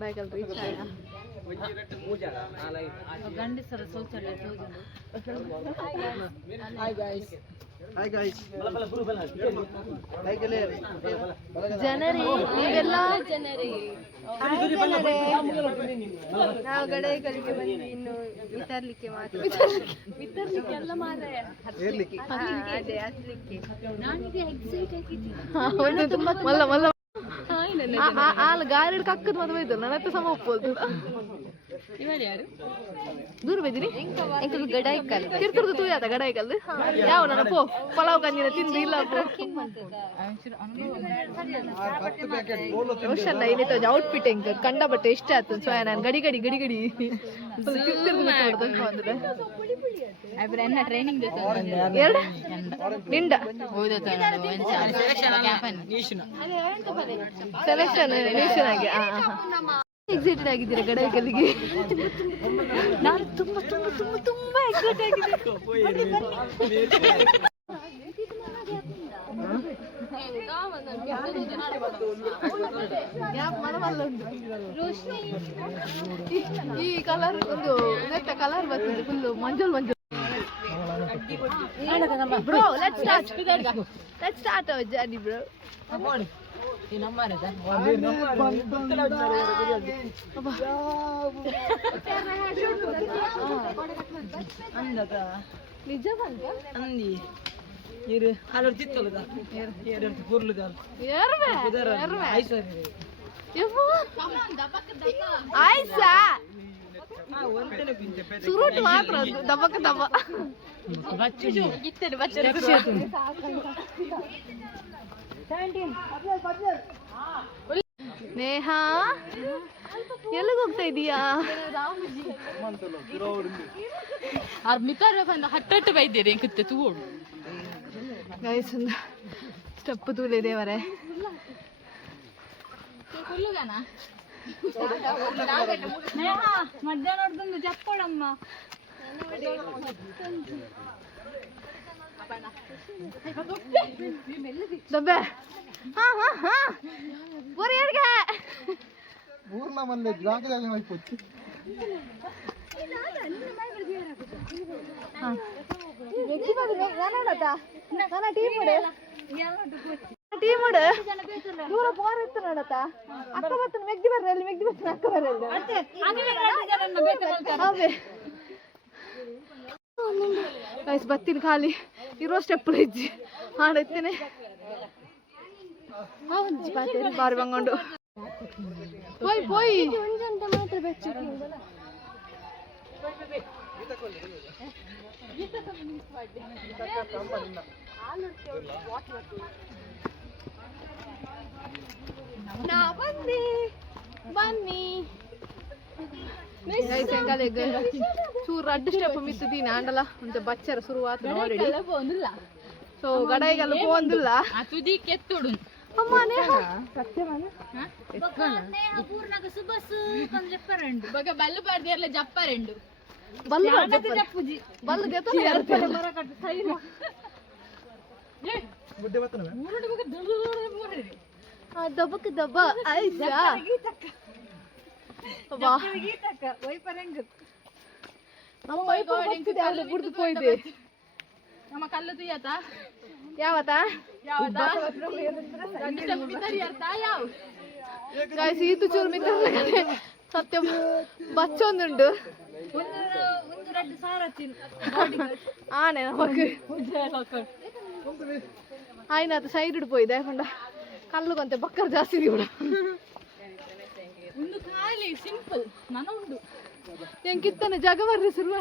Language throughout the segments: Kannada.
ಗಡಾಯಿಕಲ್ ರೀಚ್ ಆಯ ಗಂಡಸರ ಶೌಚಾಲಯ ಜನರೇ ನೀವೆಲ್ಲ ನಾವು ಗಡಾಯಿಕಲ್ಗೆ ಬಂದು ಇನ್ನು ವಿತರ್ಲಿಕ್ಕೆ ಮಾತ್ರ ವಿತರ್ಲಿಕ್ಕೆ ಎಲ್ಲ ಮಾರಾಯ ಅದೇ ಹತ್ಲಿಕ್ಕೆ ನಾನಿಗೆ ಎಕ್ಸೈಟ್ ಆಗಿದ್ದೀನಿ ಆಲ್ ಗಾಡಿ ಕಕ್ಕದ ಮದುವೆ ಇದ್ದು ನನ್ನ ಹತ್ರ ಸಮ ಒಪ್ಪೋದು ಯಾರು ದೂರ ಬೈದಿರಿ ಎಂಕಲ್ ಗಡಾಯಿಕಲ್ ತಿರ್ತುರ್ದು ತೂಯಾದ ಗಡಾಯಿಕಲ್ ಯಾವ ನನ್ನ ಪೋ ಪಲಾವ್ ಕಂದಿನ ತಿಂದು ಇಲ್ಲ ರೋಷನ್ ಏನಿತ್ತು ಔಟ್ಫಿಟ್ ಹೆಂಗ ಕಂಡ ಬಟ್ಟೆ ಇಷ್ಟ ಆಯ್ತು ಸೊ ನಾನು ಗಡಿ ಗಡಿ ಗಡಿ ಗಡಿ ಟ್ರೈನಿಂಗ್ ಎರಡು ನಿಂಡ ಸೆಲೆಕ್ಷನ್ ನೇಷನ್ ಆಗಿ ಎಕ್ಸೈಟೆಡ್ ಆಗಿದ್ದೀರಾ ಗಡಾಯಿಕಲ್ಲಿಗೆ ನಾನು ತುಂಬಾ ತುಂಬಾ ತುಂಬಾ ತುಂಬಾ ಎಕ್ಸೈಟ್ ಆಗಿದ್ದೀನಿ ಈ ಕಲರ್ ಒಂದು ನೆಟ್ಟ ಕಲರ್ ಬರ್ತದೆ ಫುಲ್ ಮಂಜಲ್ ಮಂಜಲ್ bro let's start our journey bro ನಿಜ ಬಂತ ಅಂದಿ ಇರು ಅಲ್ಲರ ತಿತ್ತಲದ ಎರಡು ಪುರ್ಲುಗ ಏರ್ವೆ ಆಯ್ಸಾ ಸುರುಟ್ ಮಾತ್ರ ದಬಕ ದಬ ನೇಹಾ ಎಲ್ಲಿಗೆ ಹೋಗ್ತಾ ಇದೀಯಾ ಹಟ್ಟಟ್ಟು ಬೈದ್ದೀರಿ ಕುತ್ತೆ ತೂಡು ಗೈಸ್ ಒಂದು ಸ್ಟೆಪ್ ತೂಲಿದೇವರೆ ಮಧ್ಯಾಹ್ನ ಚಪ್ಪಡಮ್ಮ ದಬ್ಬೆ ಹಾ ಹಾ ಹಾ ಬರೀ ಎಡ್ಗೆ ಪೂರ್ಣ ಮಲ್ಲೆ ಜಾಗದಲ್ಲಿ ಮೈಪೊಚ್ಚಿ ಟೀಮ್ ದೂರ ಬಾರ ಇತ್ತು ನೋಡತ್ತ ಅಕ್ಕ ಬರ್ತನ ಮೆಗ್ದಿ ಬರ್ರಿ ಅಲ್ಲಿ ಮೆಗ್ದಿ ಬರ್ತನ ಅಕ್ಕ ಬರ್ರಿ ಗೈಸ್ ಬತ್ತೀನಿ ಖಾಲಿ ಇರೋ ಸ್ಟೆಪ್ ಇಜ್ಜಿ ಹಾಡೈತೇನೆ ಬಾರಿ ಬಂಗೊಂಡು ಪೋಯ್ ಪೋಯ್ ಮಾತ್ರ ಬೆಚ್ಚು ಬನ್ನಿ ಚೂರು ಅಡ್ಡು ಸ್ಟೆಪ್ ಮಿತ್ತದೀನಿ ಆಂಡಲ ಅಂತ ಬಚ್ಚರ ಶುರುವಾತ ಆಲ್ರೆಡಿ ಸೊ ಗಡಾಯಿಗೆಲ್ಲ ಪೋಂದಿಲ್ಲ ತುದಿ ಕೆತ್ತೋಡು ಅಮ್ಮ ನೇಹ ಬಲ್ಲು ಪಾಡ್ದಿರ್ಲ ಜಪ್ಪರೆಂಡು ಬಲ್ಲು ಬಲ್ಲು ದಬ್ಬಕ್ಕೆ ದಬ್ಬ ಐಸಾ ಬಿಡ್ದು ಪೋಯ್ದೆ ನಮ್ಮ ಕಲ್ಲು ತುಯ್ಯತ ಯಾವತ್ತ ಈತು ಚೂರು ಮಿತ್ತ ಸತ್ಯ ಬಚ್ಚೊಂದುಂಡು ಆನೆ ನಮಕ್ ಆಯ್ನದು ಸೈಡ್ ಪೋಯ್ದೆ ಕೊಂಡ ಕಲ್ಲು ಕೊಂತೆ ಬಕ್ಕರ್ ಜಾಸ್ತಿ ಕೂಡ ಒಂದು ಖಾಲಿ ಸಿಂಪಲ್ ನನ್ನ ಉಂಡು ಎಂಕಿತ್ತನೆ ಜಾಗ ಬರ್ರಿ ಶುರುವ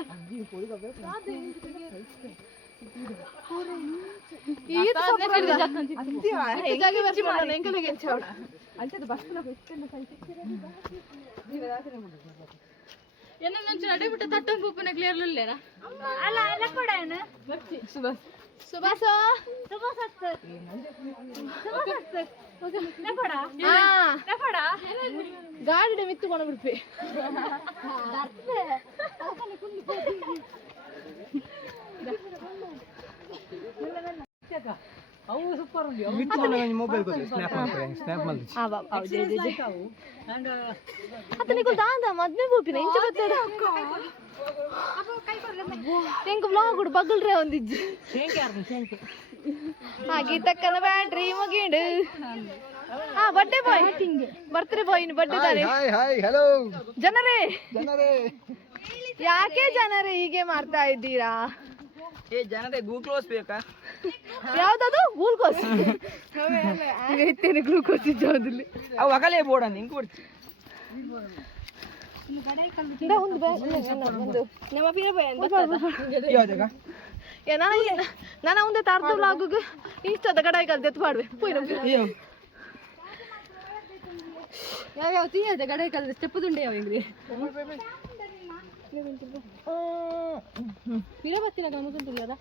ಅಡೆಬಿಟ್ಟ ತಟ್ಟ ಪೂಪನ ಕ್ಲಿಯರ್ ಇಲ್ಲೇರಾ ಅಲ್ಲ ಎಲ್ಲ ಕೂಡ ಸುಭಾಷ್ ಸುಭಾಷ ಗಾಡಿ ಮಿತ್ತುಕೊಂಡು ಬಿಡ್ಪಿ ಮೊಬೈಲ್ ಸ್ನ್ಯಾಪ್ ಮಾಡ್ತಾರೆ అతనికి దాదా మధ్య పోపిన ఇంచ బత్తాడు ఇంక బ్లాగుడు బగ్గులరే ఉంది గీతక్కన ಬ್ಯಾಟ್ರಿ ಮುಗಿಂಡು ಬರ್ಡೇ ಬಾಯ್ ಬರ್ತ್ಡೇ ಬಾಯ್ನ ಬರ್ಡೇ ತಾನೆ ಹಲೋ ಜನರೇ ಯಾಕೆ ಜನರೇ ಹೀಗೆ ಮಾಡ್ತಾ ಇದ್ದೀರಾ ಜನತೆ ಗ್ಲೂಕೋಸ್ ಬೇಕಾ ಯಾವ್ದದು ಗ್ಲೂಕೋಸ್ ಎತ್ತೇನೆ ಗ್ಲೂಕೋಸ್ ಇದ್ದೋದಿಲ್ಲ ಅವು ಅಗಲೇ ಬೋರ್ಡ್ ಹಿಂಗೆ ಕೊಡ್ತಿ ಒಂದು ನಮ್ಮ ಪೀರ ಬಾಯ್ ನಾನು ಮುಂದೆ ತಾರ್ದ ಬ್ಲಾಗಿಗೆ ಇಷ್ಟದ ಗಡಾಯಿ ಕಲ್ತು ಎತ್ತು ಮಾಡುವೆ ಯಾವ ತೀಯದ ಗಡಾಯಿ ಕಲ್ದ ಸ್ಟೆಪ್ ದುಂಡೆ ಯಾವ ಹೆಂಗ್ರಿ ಪೀರ ಬತ್ತಿನ ಗಮನಿಸುತ್ತಿಲ್ಲದ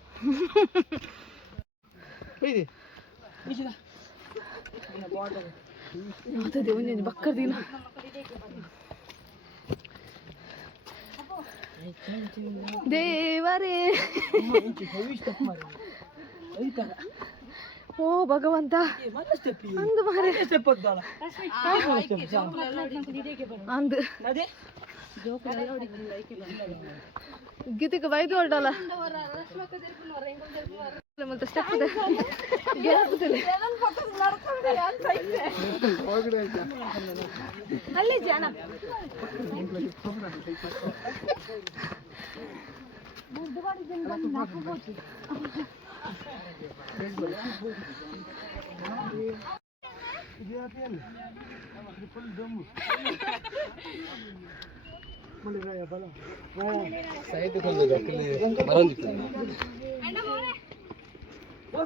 ಒಂದೇನು ಬಕ್ಕರ್ದಿನ ದೇವರೇ ಓ ಭಗವಂತ ಅಂದು ಮಾರೆ ಅಂದು ಗೀತೆಗೆ ಬೈದು ಹೊರಡಲ್ಲ ಮತ್ತೆ ಸ್ಟೆಪ್ ಇದೆ ಅಲ್ಲಿ ಜನ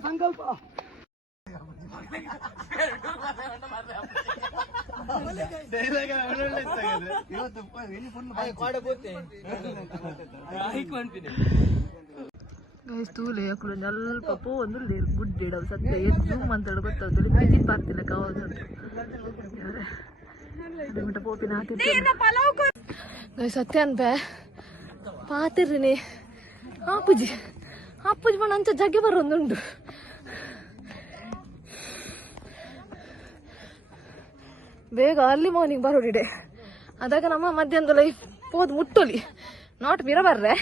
ಸಂಕಲ್ಪ ತೂಲೆ ಅಕ್ಕಳು ಸ್ವಲ್ಪ ಒಂದು ಬುಡ್ಡಿಡ ಸತ್ಯ ಎದ್ದು ಮಂತಾಡು ಗೊತ್ತಾಗ್ತದೆ ಪಿಜಿ ಪಾರ್ತಿನ ಕಾವಾಗ ಪೋಪಿನ ಸತ್ಯ ಅನ್ಪ ಪಾತಿರ್ರಿ ಆಪುಜಿ ಅಪ್ಪುಜಿ ಬಣ್ಣ ಅಂಚ ಜಗ್ಗೆ ಬರೋದುಂಡು ಬೇಗ ಅರ್ಲಿ ಮಾರ್ನಿಂಗ್ ಬರೋಡಿಡೆ ಅದಾಗ ನಮ್ಮ ಮಧ್ಯಾಹ್ನದ ಲೈಫ್ ಹೋದ್ ಮುಟ್ಟೋಲಿ ನಾಟ್ ಬೀರ ಬರ್ರೆ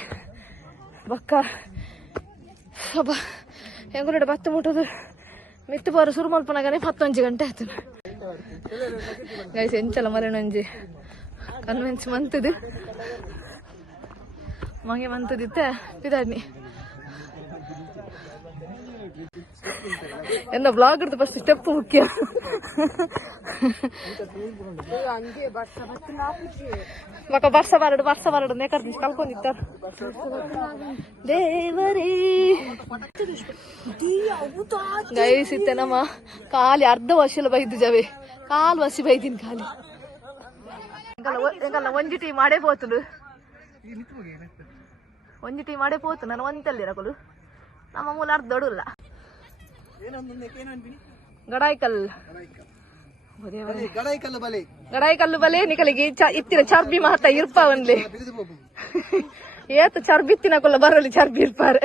ಬಕ್ಕ ಅಬ್ಬ ಹೆಂಗುರಡೆ ಬತ್ತ ಮುಟ್ಟೋದು ಮಿತ್ತು ಬಾರು ಶುರು ಮಲ್ಪನಾಗನೆ 11 ಗಂಟೆ ಆಯ್ತು ಗೈಸ್ ಎಂಚಲ ಮರೆಣಂಜಿ ಕನ್ವಿನ್ಸ್ ಮಂತದು ಮಂಗೆ ಮಂತದಿತ್ತೆ ಇದಾಡ್ನಿ ಎನ್ನ ಬ್ಲಾಗ್ ಇಡ್ದು ಫಸ್ಟ್ ಸ್ಟೆಪ್ ಮುಖ್ಯ ಮಕ್ಕ ಬರ್ಸ ಬಾರಡು ನೇಕರ್ ಕಲ್ಕೊಂಡಿತ್ತ ದೇವರೇ ಗೈಸ್ ಇತ್ತೆ ನಮ್ಮ ಖಾಲಿ ಅರ್ಧ ವರ್ಷ ಬೈದು ಜವೆ ಕಾಲು ವರ್ಷ ಬೈದಿನಿ ಖಾಲಿ ಎಂಗಲ್ಲ ಒಂಜಿ ಟೀ ಮಾಡೇ ಪೋತುಲು ನಾನು ಒಂತಲ್ಲಿರಕಲು ನಮ್ಮ ಮೂಲ ಅರ್ಧ ದೊಡಲ್ಲ ಗಡಾಯಿ ಕಲ್ಲು ಬಲೆ ನಿಕಲಿಗೆ ಇತ್ತಿನ ಚರ್ಬಿ ಮಾತ ಇರ್ಪ ಒಂದ್ಲಿ ಏತ ಚರ್ಬಿ ಇತ್ತಿನ ಕೊಲ್ಲ ಬರಲಿ ಚರ್ಬಿ ಇರ್ಪಾರೆ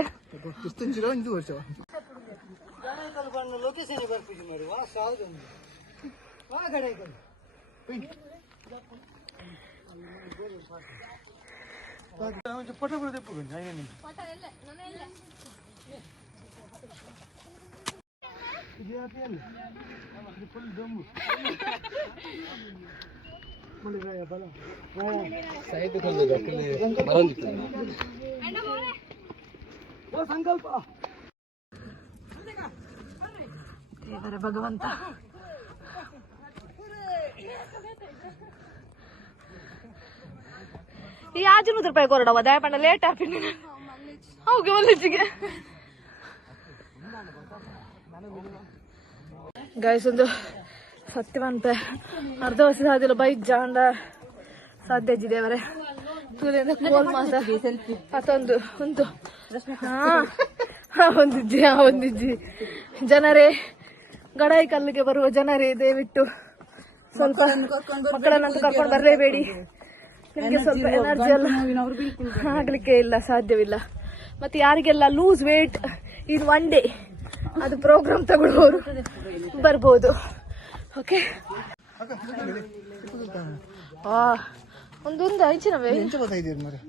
ಸಂಕಲ್ಪ ದೇವರೇ ಭಗವಂತ ಈ 500 ರೂಪಾಯಿ ಕೊರಡವ ದಯಪಂಡ ಲೇಟ್ ಆಪಿನಿ ಹೋಗಿ ಒಲ್ಲಿಜಿಗೆ ಗೈಸ್ ಒಂದು ಸತ್ಯವಂತ ಅರ್ಧ ವರ್ಷ ಸಾಧಿಲ್ಲ ಬೈಕ್ ಜಾಂಡ ಸಾಧ್ಯ ದೇವರೇ ತೂಲಿಂದ ಕೋಲ್ ಮಾಸ ಮತ್ತೊಂದು ಒಂದಿಜ್ಜಿ ಜನರೇ ಗಡಾಯಿ ಕಲ್ಲಿಗೆ ಬರುವ ಜನರೇ ದಯವಿಟ್ಟು ಸ್ವಲ್ಪ ಮಕ್ಕಳನ್ನಂತೂ ಕರ್ಕೊಂಡು ಬರಲೇಬೇಡಿ ನಿಮಗೆ ಸ್ವಲ್ಪ ಎನರ್ಜಿ ಎಲ್ಲ ಆಗ್ಲಿಕ್ಕೆ ಇಲ್ಲ ಸಾಧ್ಯವಿಲ್ಲ ಮತ್ತೆ ಯಾರಿಗೆಲ್ಲ ಲೂಸ್ ವೇಟ್ ಇನ್ 1 ಡೇ ಅದು ಪ್ರೋಗ್ರಾಮ್ ತಗೊಳ್ಳೋರು ಬರ್ಬೋದು. ಓಕೆ ಒಂದು ಐಚಿನವೇ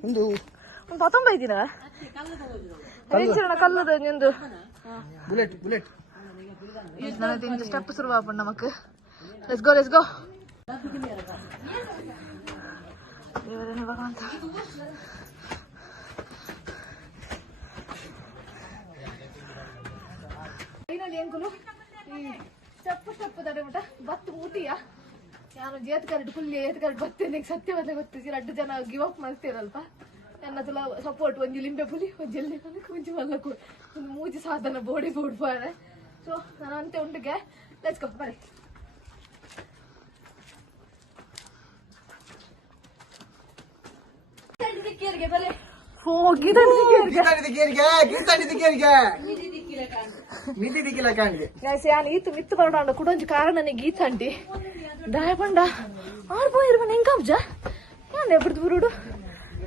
ಒಂದು 19 ಕಲ್ಲದ ಒಂದು ನನಗೆ ಸ್ಟೆಪ್ ಶುರುವಾಪ ನಮಕ್. ಲೆಟ್ಸ್ ಗೋ ದೇವರೇ ಭಗವಂತ. ಫೈನಲಿ ಸ್ಟೆಪ್ ತಡೆಬಿಟ್ಟ ಬತ್ತು ಮುಟ್ಟಿಯ ನಾನು ಏತ್ ಕರೆಕ್ಟ್ ಫುಲ್ ಏತ್ ಕರೆಕ್ಟ್ ಬರ್ತೇನೆ ಸತ್ಯವಲ್ಲ ಗೊತ್ತಿಸಿ 2 ಜನ ಗಿವ್ ಅಪ್ ಮಾಡ್ತೀರಲ್ಪ ನನ್ನ ತುಲ ಸಪೋರ್ಟ್ ಒಂಜಿ ಲಿಂಬೆ ಪುಲಿ ಒಂಜಿ ಎಲ್ಲಿ ಒಂಜಿ ಮಲ್ಲಕು ಒಂದು ಮೂಜಿ ಸಾಧನ ಬೋಡಿ ಬೋಡ್ಪಾಡೆ. ಸೊ ನಾನು ಅಂತೆ ಉಂಟಿಗೆ ಲೆಟ್ಸ್ ಗೋ ಬನ್ನಿ. ಮಿತ್ತು ಬರೋಣ ಕುಡೊಂಜಿ ಕಾರಣನೆ ಗೀತಂಟಿ ದಾಯ ಪಂಡ ಆರು ಪೋಯಿರ್ಬನ ಹೆಂಗಬ್ಜ ಯಾನ್ ಎಬ್ರದ್ದು ಬುರುಡು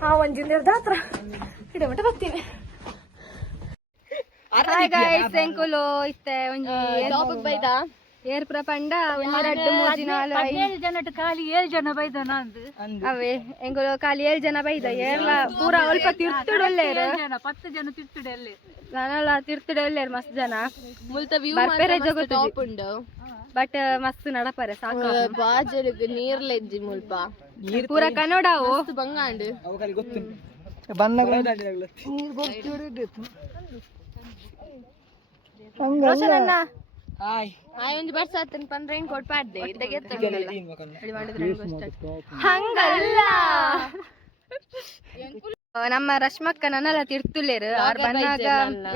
ಆ ಒಂಜಿಂದ ಹತ್ರ ಇಡಮಟ ಬರ್ತೀನಿ. ಹಾಯ್ ಗೈಸ್ ಎಂಕುಲು ಇತ್ತೆ ಒಂಜಿ ಟಾಪಿಕ್ ಬೈದ ಏರ್ ಪ್ರಪಂಡ 1 2 3 4 5 ಜನ ಖಾಲಿ 7 ಜನ ಬೈದ ನಂದು ಅವೇ ಎಂಕುಲು ಖಾಲಿ 7 ಜನ ಬೈದ ಏರ್ಲ ಪೂರ ಅಲ್ಪ ತಿರ್ತುಡಲ್ಲೇರು 10 ಜನ ತಿರ್ತುಡಲ್ಲೆ ನಾನಲ್ಲ ತಿರ್ತುಡಲ್ಲೇರು ಮಸ್ತ್ ಜನ ಮುಲ್ತ ವ್ಯೂ ಬರ್ಪೆರೆ ಜಗತ್ತು ಟಾಪ್ ಉಂಡು ಬಟ್ ಮಸ್ತ್ ನಡಪರೆ ಸಾಕು ಬಾಜಲಿಗೆ ನೀರ್ಲೆಜ್ಜಿ ಮುಲ್ಪ ಪೂರ ಕನ್ನಡವು ಮಸ್ತ್ ಬಂಗಾಂಡ್ ಅವಕಲಿ ಗೊತ್ತು ಬನ್ನಗಳ ನೀರು ಗೊತ್ತಿರೋದಿತ್ತು. ರೋಷನನ್ನ ಹಾಯ್ ಒಂಜಿ ಬರ್ಸ ಆತನ್ ಪನ್ ರೈನ್ ಕೋಟ್ ಪಾಡ್ದೆ ಇದ್ದಗೆ ಹಂಗಲ್ಲ ನಮ್ಮ ರಶ್ಮಕ್ಕ ನನ್ನೆಲ್ಲ ತಿರ್ತುಲೇರು ಅವ್ರ ಬಂದಾಗ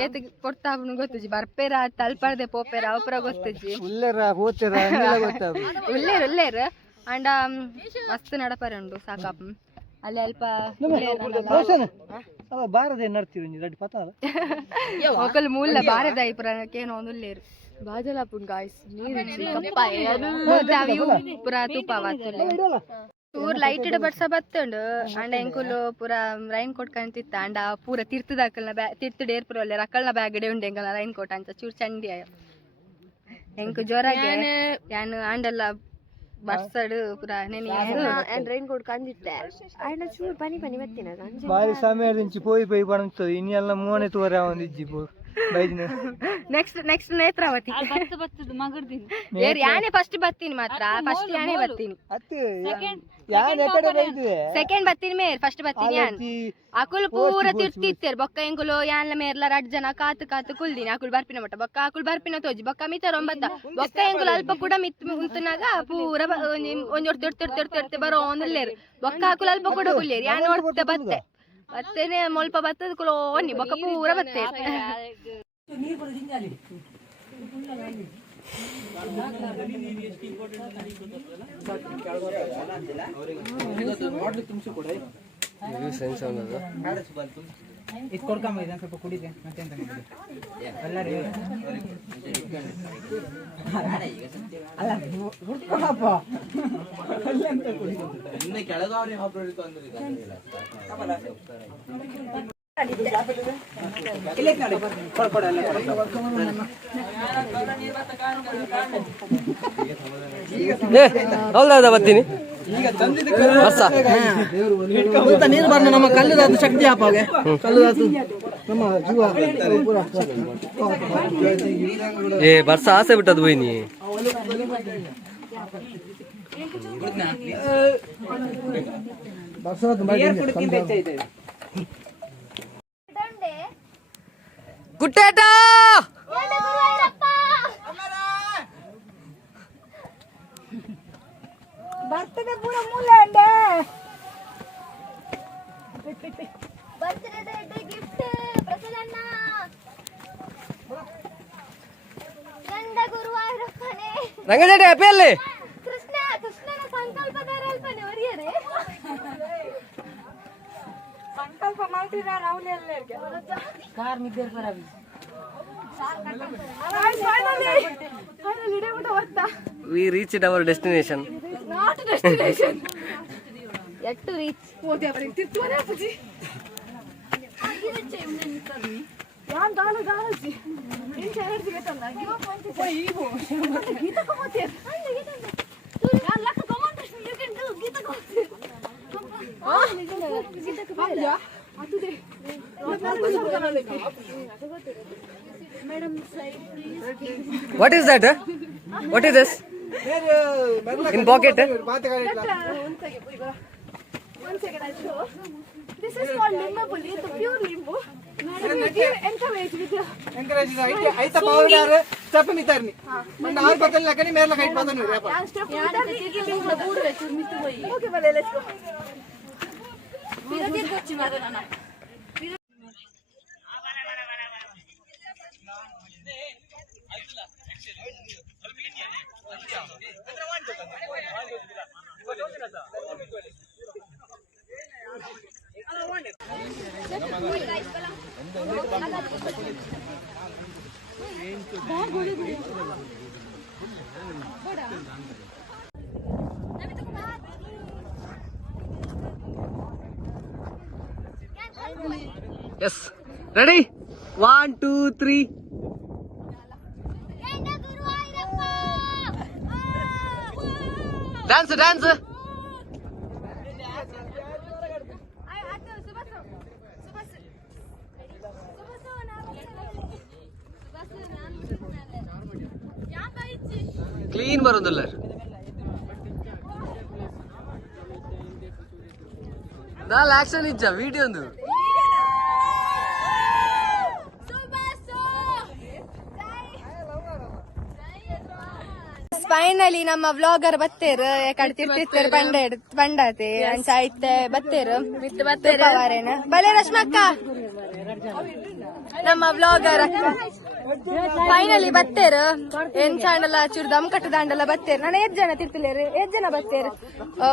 ಏತ್ ಕೊಡ್ತಾ ಗೊತ್ತುಜಿ ಬರ್ಪೇರ ತಲ್ಪರ್ದೆ ಪೋಪೇರ ಅವಪುರ ಗೊತ್ತುಜಿ ಉಲ್ಲೇರು ಅಂಡ ಮಸ್ತ್ ನಡಪರೆ ಉಂಡು ಸಾಕಪ್ಪ ಅಲ್ಲಿ ಅಲ್ಪ ಬಾರದೆ ನಡ್ತೀವಿ ಒಕ್ಕಲ್ ಮೂಲ ಬಾರದ ಪುರಕೇನೋ ಒಂದು ಉಲ್ಲೇರು ಬಾಜಲಾಪುನ್ ಗಾಯ್ಸ್ ಪುರ ತೂಪವಾತುಲ್ಲೆ ಊರ್ ಲೈಟ್ ಇಡ ಬಡ್ಸ ಬತ್ತಂಡು ಅಂಡ ಎಂಕುಲು ಪೂರ ರೈನ್ ಕೋಟ್ ಕಾಣ್ತಿತ್ತ ಅಂಡ ಪೂರ ತಿರ್ತದ ಅಕ್ಕಲ್ನ ತಿರ್ತುಡ್ ಏರ್ಪುರ ಒಳ್ಳೆ ಅಕ್ಕಲ್ನ ಬ್ಯಾಗ್ ಇಡೆ ಉಂಡೆ ಎಂಕಲ್ನ ರೈನ್ ಕೋಟ್ ಅಂತ ಚೂರ್ ಚಂಡಿ ಎಂಕು ಜೋರಾಗಿ ಯಾನು ಅಂಡಲ್ಲ ಬರ್ಸಡು ಪೂರ ನೆನೆ ರೈನ್ ಕೋಟ್ ಕಂದಿತ್ತೆ ಅಂಡ ಚೂರ್ ಪನಿ ಬತ್ತಿನ ಬಾರಿ ಸಮಯದಿಂಚಿ ಪೋಯಿ ಬಣ್ತದೆ ಇನ್ನೆಲ್ಲ ಮೂನೆ ತೋರ ಒಂದಿಜ್ಜಿ ಪೋ ನೆಕ್ಸ್ಟ್ ನೇತ್ರಾವತಿ ಯಾನೆ ಫಸ್ಟ್ ಬತ್ತೀನಿ ಮಾತ್ರ ಫಸ್ಟ್ ಯಾನೆ ಬತ್ತೀನಿ ಸೆಕೆಂಡ್ ಬತ್ತೀನಿ ಮೇರ್ ಫಸ್ಟ್ ಬತ್ತೀನಿ ಯಾನ್ ಅಕುಲ್ ಪೂರ ತಿರ್ತಿತ್ತೇರ್ ಬೊಕ್ಕ ಎಂಕುಲು ಯಾನ್ಲ ಮೇರ್ಲ 2 ಜನ ಕಾತು ಕುಲ್ದಿನಿ ಅಕುಲ್ ಬರ್ಪಿನ ಮಟ್ಟ ಬೊಕ್ಕ ಅಕುಲ್ ಬರ್ಪಿನ ತೋಜಿ ಬೊಕ್ಕ ಮಿತರ 9 ಬೊಕ್ಕ ಎಂಕುಲು ಅಲ್ಪ ಕೂಡ ಮಿತ್ ಉಂತನಾಗ ಪೂರ ಒಂಜೊಡ್ ತಿರ್ತಿ ಬರೋ ಒಂದುಲ್ಲೇರು ಬೊಕ್ಕ ಅಕುಲ್ ಅಲ್ಪ ಕೂಡ ಕುಲ್ಲೇರು ಯಾನ್ ನೋಡ್ತ ಬತ್ತೆ ಬತ್ತೇನೆ ಮೊಲ್ಪ ಬತ್ತದ ಕುಲೋ ಒನ್ನಿ ಬೊಕ್ಕ ಪೂರ ಬತ್ತೆ ಸ್ವಲ್ಪ ಕುಡಿದೆ ಹೌದಾ ಬರ್ತೀನಿ ನೀರು ಬಂದು ನಮ್ಮ ಕಲ್ಲುದಾತು ಶಕ್ತಿ ಹಾಪಾಗೆ ಕಲ್ಲುದಾತು ನಮ್ಮ ಜೀವ ಏ ಬರ್ಸ ಆಸೆ ಬಿಟ್ಟದು ಬೈನಿ ಕುಟ್ಟೇಟ ಬರ್ತಡೆ ಪೂರ ಮೂಲ ಅಂಡೆ ಬರ್ತಡೆ ಗಿಫ್ಟ್ ಪ್ರಸನ್ನ ಗಂಡ ಗುರುವಾಯೂರಪ್ಪನೇ ರಂಗಜೇಟ ಅಪ್ಪಲ್ಲಿ ಕೃಷ್ಣನ ಸಂಕಲ್ಪದಾರಲ್ಪನೆ ಒರಿಯರೆ ಸಂಕಲ್ಪ ಮಾಡ್ತೀರ ನಾವು ಎಲ್ಲರಿಗೆ ಕಾರ್ ನಿದ್ದೆ ಬರವಿ We reached our destination. Not destination. Yet to reach. What is that? What is this? In pocket? One second, I'll show. This is called limbabuli, the pure limbu. Encourage with the encourage aita powder step mitarni and aar badal lakani merla kite badanu repa step mitarni board vechu mittu hoyi. Okay, bale, let's go. Piratir kochi madana. Yes. Ready? 1, 2, 3. Dance, dance. Clean ಬರೋದಿಲ್ಲ. ನಾಲ್ ಆಕ್ಷನ್ ಇಜ್ಜ ವಿಡಿಯೋ ಒಂದು. ಫೈನಲಿ ನಮ್ಮ ವ್ಲಾಗರ್ ಬತ್ತೇರು ಕಡ್ತಿರ್ತಿರ್ತಾರೆ ಪಂಡಾತೆ ಅಂಚಾಯ್ತೆ ಬತ್ತೇರು ಬತ್ತೇರೇನ ಬಲೆ ರಶ್ಮಕ್ಕ ನಮ್ಮ ವ್ಲಾಗರ್ ಫೈನಲಿ ಬತ್ತೇರು ಏನ್ ಚಾಂಡಲ ಚೂರು ದಮ್ ಕಟ್ಟು ದಾಂಡಲ ಬತ್ತೇರು ನಾನು 8 ಜನ ತಿರ್ತಿಲೇರು 8 ಜನ ಬತ್ತೇರು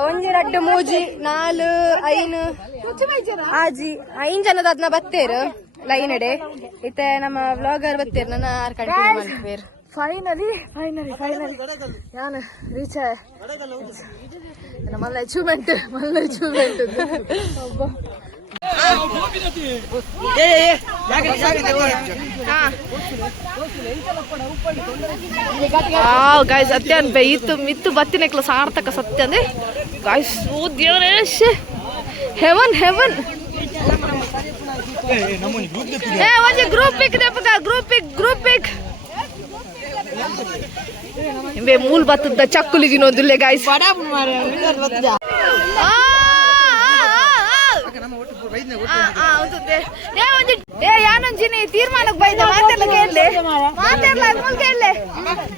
ಒಂಜಿ 2 ಮೂಜಿ 4 5 ಆಜಿ 5 ಜನದ ಅದನ್ನ ಬತ್ತೇರು ಲೈನ್ ಎಡೆ ಇತ್ತೆ ನಮ್ಮ ವ್ಲಾಗರ್ ಬತ್ತೇರು ನನ್ನ 6 ಕಂಟಿನ್ಯೂ ಮಾಡ್ತೀವಿ. Finally, ഞാൻ reach ആയ നല്ല achievement ಗೈಸ್ ಅತ್ತೆ ಅನ್ಬೆ ಇತ್ತು ಬತ್ತಿನಕ್ಲ ಸಾರ್ಥಕ ಸತ್ಯ ಅಂದ್ರೆ ಗೈಸ್ ಓ ದೇವರೇ ಹೆವನ್ ಒಂಜಿ ಗ್ರೂಪ್ ಪಿಕ್ ಇಂಬೆ ಮೂಲ್ ಬತ್ತದ ಚಕ್ಕುಲಿ ತಿನ್ನೋದಿಲ್ಲ ಗೈಸ್ ಯಾನೊಂಜಿನಿ ತೀರ್ಮಾನಕ್ಕೆ ಬೈದ ಮಾತೆಲ್ಲ ಕೇಳಲೆ ಕೇಳಲೆ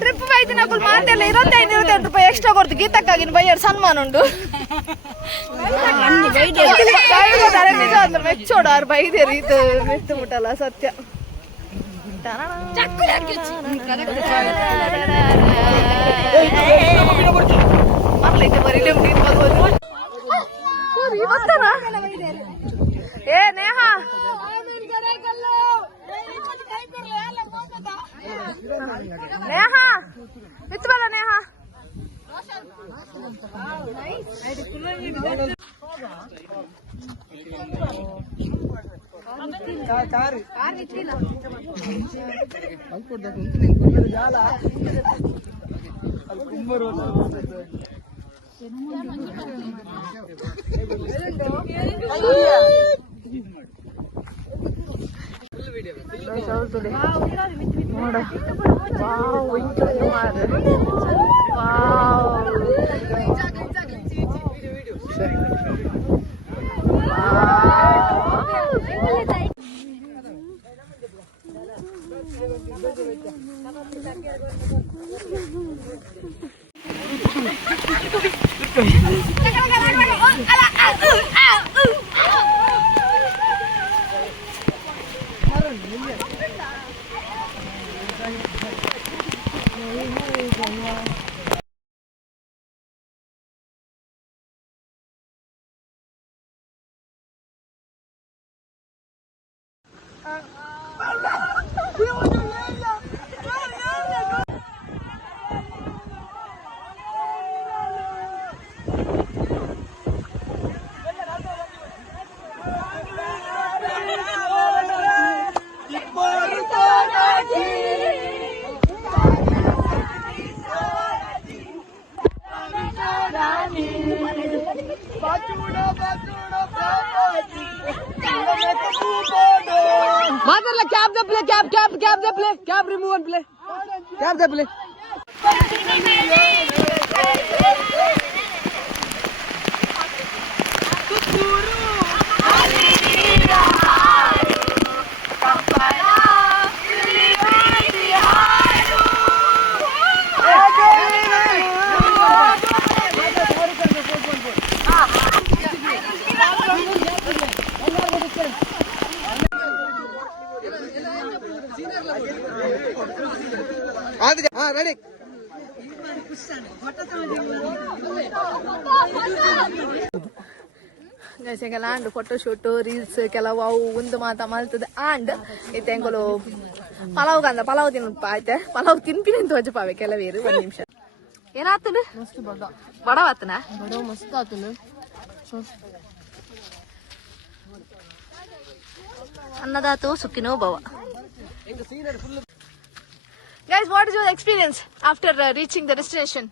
ಟ್ರಿಪ್ ಬೈದಿನ ಮಾತೆಲ್ಲ 25 ರೂಪಾಯಿ ಎಕ್ಸ್ಟ್ರಾ ಕೊಡ್ತು ಗೀತಕ್ಕಾಗಿ ಬೈಯರ್ ಸನ್ಮಾನ ಉಂಟು ನಿಜ ಅಂದ್ರೆ ಮೆಚ್ಚೋಡು ಅವ್ರು ಬೈದೇರಿ ಇದು ಮೆತ್ತು ಮುಟ್ಟಲ್ಲ ಸತ್ಯ. ಏ ನೇಹ ಮಿತ್ತು ಬಲ್ಲ Neha Cap the play. Cap remove and play. Cap the play. Ready. ಗೈಸೆಗೆಲ್ಲ ಆಂಡ್ ಫೋಟೋಶೂಟ್ ರೀಲ್ಸ್ ಕೆಲವು ಅವು ಒಂದು ಮಾತಾ ಮಾಡ್ತದೆ ಆಂಡ್ ಇತ್ತೆ ಎಂಕಲು ಪಲಾವ್ ಕಂದ ಪಲಾವ್ ತಿನ್ನಪ್ಪ ಆಯ್ತೆ ಪಲಾವ್ ತಿನ್ಪಿನಿ ಅಂತ ಹೊಜಪಾವೆ ಕೆಲವೇರು ಒಂದ್ ನಿಮಿಷ ಏನಾಗ್ತದೆ ಬಡ ಆತನ ಮಸ್ತ್ ಆತನು ಅನ್ನದಾತು ಸುಖಿನೋ ಭವ. Guys, what is your experience after reaching the destination?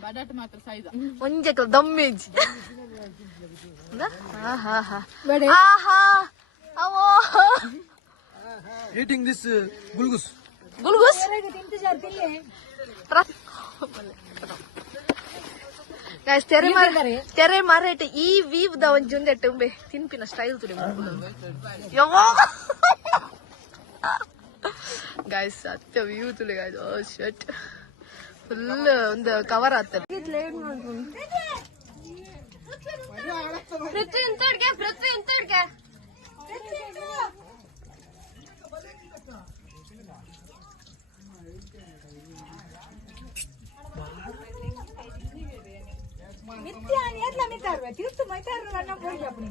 ಬಡಾಟ್ ಮಾತ್ರ ಸೈಜ್ ಒಂಜೆಕಲ್ ದಮ್ಮೇಜ್ ಆಹಾ ಆಹಾ ಅವೋ Eating this gulgus. ಗುಲ್ಗುಸ್ ಗೈಸ್ ತೆರೆ ಮಾರೇಟ್ ಈ ವೀವ್ ದ ಒಂಜಿ ಉಂದೆಟ್ಟು ಉಂಬೆ ತಿನ್ಪಿನ ಸ್ಟೈಲ್ ತುಡಿ ಯವ್ವಾ ಗೈಸ್ ಸತ್ಯ ವ್ಯೂ ತುಳಿ ಗೈಸ್ ಓ ಶಟ್ ಫುಲ್ ಒಂದು ಕವರ್ ಆಗ್ತದೆ.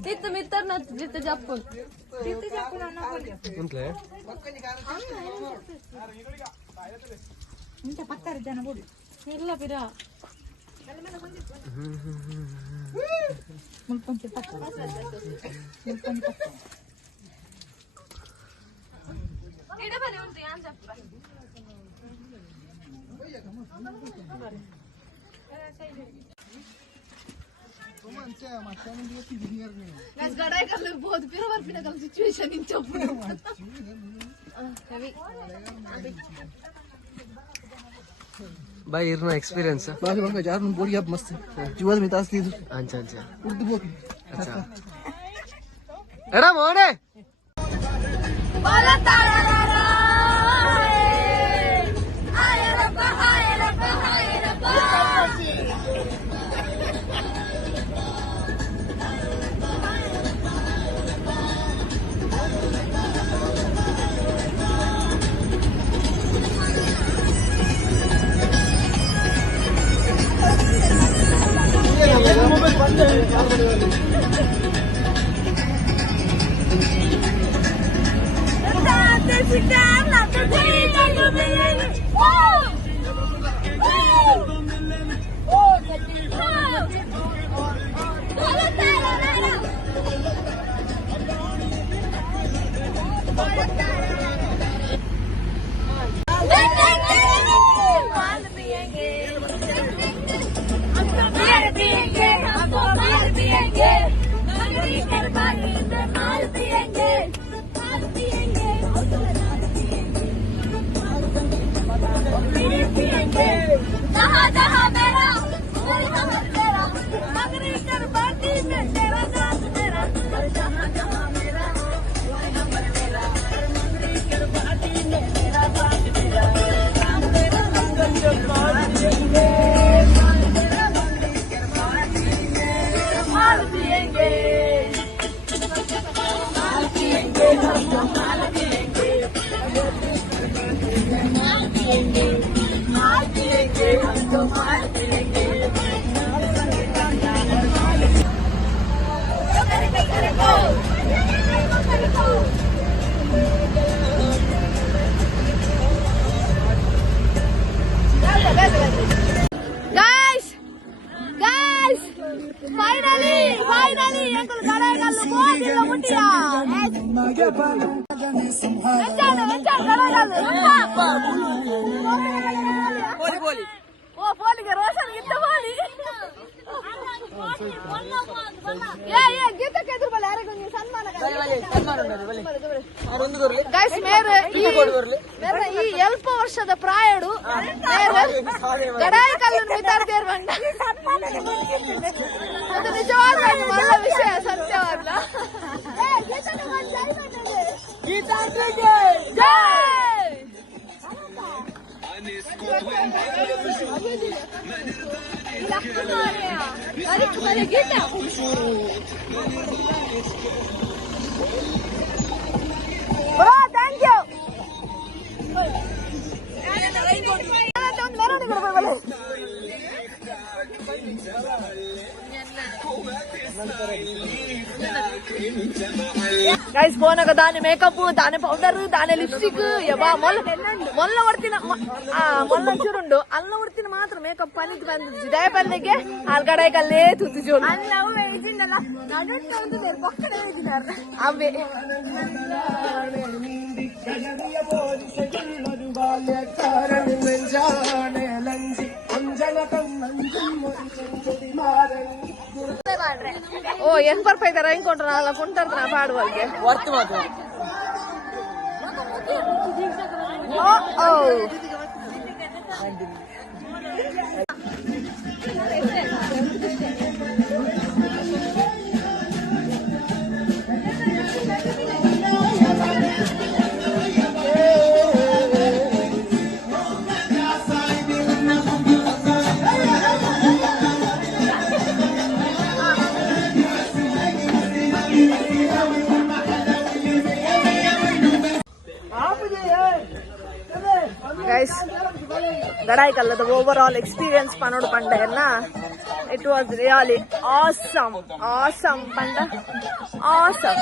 ತಿತ್ತು ಮಿತ್ತರ್ನ ಜಿತ್ತು ಜಪ್ಪು ಇಲ್ಲ ಬಿಡ बहुत फिर सिचुएशन इन ಬಾಯ್ ಇರ್ನ ಎಕ್ಸ್ಪೀರಿಯನ್ಸ್ ಬಾರಿ ಬಂಗ ಜಾರ್ ಬೋಡಿ ಹಬ್ ಮಸ್ತ್ ಜೀವದ ಮಿತ ಅಸ್ಲಿ ಇದು ಅಂಚ ಅಂಚ ಉರ್ದು ಬೋಕ್ ಅಚ್ಚಾ ಎಡ ಮೋಡೆ ರೋಷನ್ ಗೀತಕ್ಕೆ ಎದುರು ಬಲ್ಲ ಯಾರಿಗೂ ನೀವು ಸನ್ಮಾನ ಅವರೊಂದು ಗೈಸ್ ಮೇರೆ ಈ ಅಲ್ಪ ವರ್ಷದ ಪ್ರಾಯಡು ಗಡಾಯಿ ಕಲ್ಲನ್ನು ಬಿದ್ದಾಡ್ತೇರ್ ಬಂಡ ಅದು ನಿಜವಾದ ಒಳ್ಳೆ ವಿಷಯ ಸತ್ಯವಲ್ಲ. Thank you. గైస్ పోనక దాని మేకప్ దాని పౌడర్ దాని లిప్స్టిక్ యబా మొల్ల ఉర్తిన మొల్ల చూరుండు అల్ల ఉర్తిన మాత్రం మేకప్ పనికి ಬಂದಿದ್ದು ದಯಪಲ್ಲಿಗೆ ಆಲ್ಗಡೆ ಕಲ್ಲೇ ತುತ್ತು ಜೋಳು ಅಲ್ಲವು ಬೇಜಿಂದಲ್ಲ ನಡುಟ್ಟು ಒಂದು ಬೇರೆ ಪಕ್ಕಡೆ ಬೇಜಿನಾರ ಅವೇ ಓ ಹೆಂಗ್ ಬರ್ಪೈತಾರ ಹೆಂಗ್ ಕೊಂಡ್ರ ಅಲ್ಲ ಕೊಂಟಾರ್ತಾರ ಪಾಡುವಾಗೆ ವರ್ತ್ ಮಾತ್ರ ಗೈಸ್ ಗಡಾಯಿ ಕಲ್ಲದ ಓವರ್ ಆಲ್ ಎಕ್ಸ್ಪೀರಿಯನ್ಸ್ ಪನ್ನೋಡು ಪಂಡ ಇಟ್ ವಾಸ್ ರಿಯಲಿ ಆಸಮ್ ಪಂಡ awesome.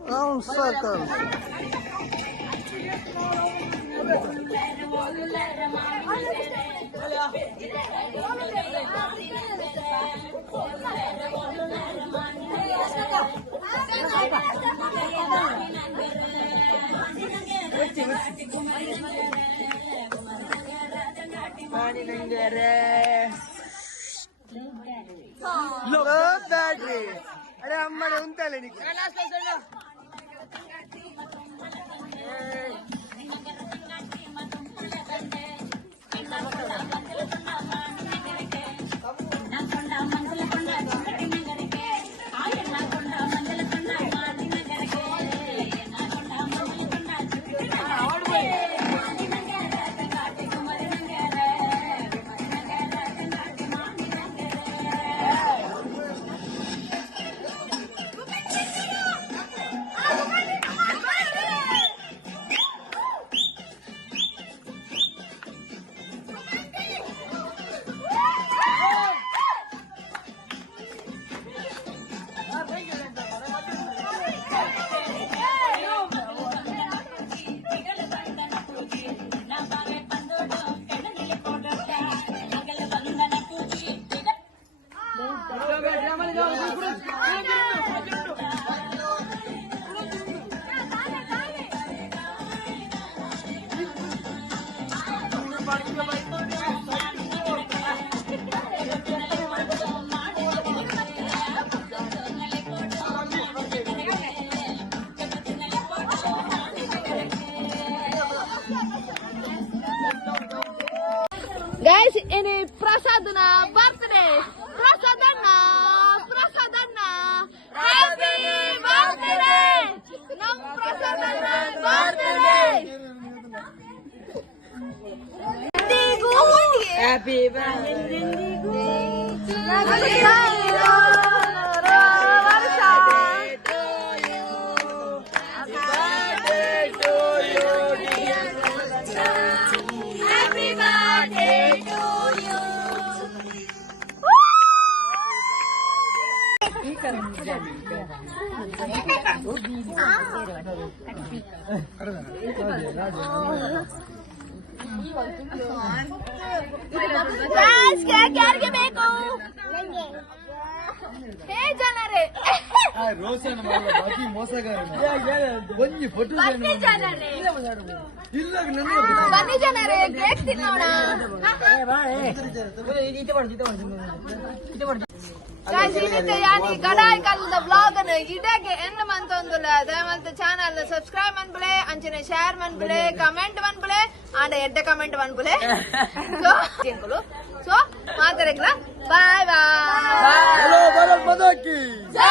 Round circle. Love battery. अरे अम्मड़े उंतले निक ಯಾರಿಗೆ ಬೇಕು? ಹೇ ಜನರೇ, ಬನ್ನಿ ಜನರೇ, ಕೇಕ್ ತಿನ್ನೋಣ. ಕಡಾಯಿ ಕಲ್ಲದ ಬ್ಲಾಗ್ ಇಡಗೆ ಎಂಡ್ ಮಂತೊಂದುಲ ದಯಮಂತ ಚಾನಲ್ ಸಬ್ಸ್ಕ್ರೈಬ್ ಮನ್ಪುಲೆ ಅಂಚನೆ ಶೇರ್ ಮನ್ಪುಲೆ ಕಮೆಂಟ್ ಮನ್ಪುಲೆ ಆಂಡ ಎಡ್ಡ ಕಮೆಂಟ್ ಮನ್ಪುಲೆ ಸೊ ಮಾತಾಡಕ್ಲ ಬಾಯ್ ಬಾಯ್. ಭಾರತ್ ಮಾತಾ ಕಿ ಜೈ.